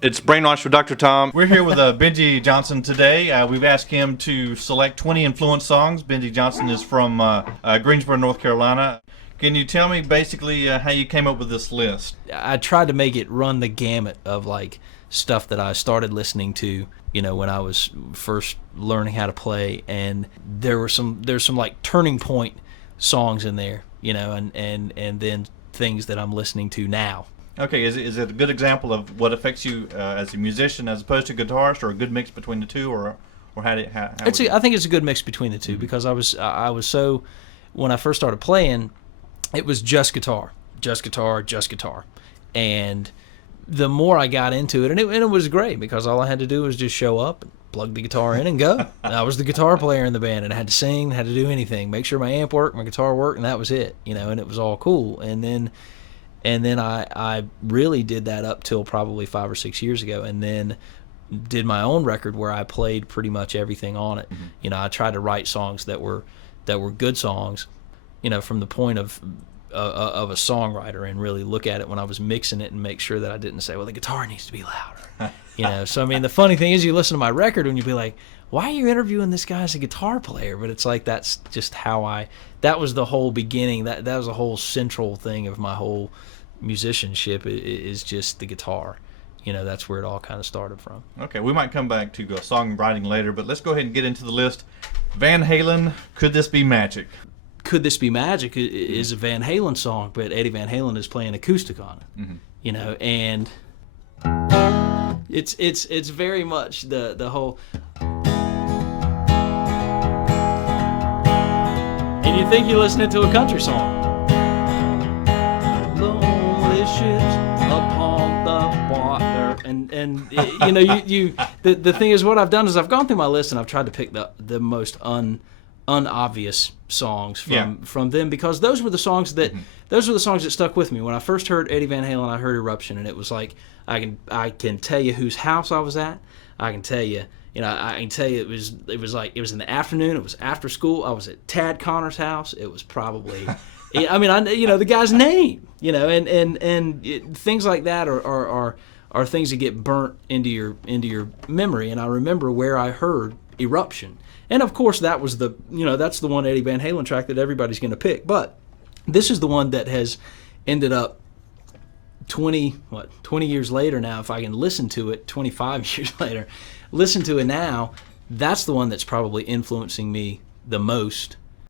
It's BrainWash with Dr. Tom. We're here with Benjy Johnson today. We've asked him to select 20 influence songs. Benjy Johnson is from Greensboro, North Carolina. Can you tell me basically how you came up with this list? I tried to make it run the gamut of like stuff that I started listening to, you know, when I was first learning how to play, and there's some like turning point songs in there, you know, and then things that I'm listening to now. Okay, is it a good example of what affects you as a musician as opposed to a guitarist, or a good mix between the two, or how I think it's a good mix between the two, because I was so, when I first started playing, it was just guitar, and the more I got into it, and it was great, because all I had to do was just show up, plug the guitar in, and go. I was the guitar player in the band, and I had to sing, had to do anything, make sure my amp worked, my guitar worked, and that was it, you know, and it was all cool. And then I really did that up till probably 5 or 6 years ago, and then did my own record where I played pretty much everything on it. You know, I tried to write songs that were good songs, you know, from the point of a songwriter, and really look at it when I was mixing it and make sure that I didn't say, well, the guitar needs to be louder, you know. So I mean, the funny thing is, you listen to my record and you'll be like, why are you interviewing this guy as a guitar player? But it's like, that's just how that was the whole beginning. That was the whole central thing of my whole musicianship, is just the guitar. You know, that's where it all kind of started from. Okay, we might come back to songwriting later, but let's go ahead and get into the list. Van Halen, Could This Be Magic? Could This Be Magic is a Van Halen song, but Eddie Van Halen is playing acoustic on it. You know, and it's very much the whole. And you think you're listening to a country song. Lonely ships upon the water, and you know, the thing is, what I've done is I've gone through my list and I've tried to pick the most unobvious songs from them, because those were the songs that stuck with me. When I first heard Eddie Van Halen, I heard Eruption, and it was like, I can tell you whose house I was at. I can tell you, I can tell you it was like, it was in the afternoon, it was after school, I was at Tad Connor's house. It was probably I mean, the guy's name, you know, and things like that are things that get burnt into your memory. And I remember where I heard Eruption. And of course, that was that's the one Eddie Van Halen track that everybody's going to pick. But this is the one that has ended up 20 years later now. If I can listen to it, 25 years later, listen to it now, that's the one that's probably influencing me the most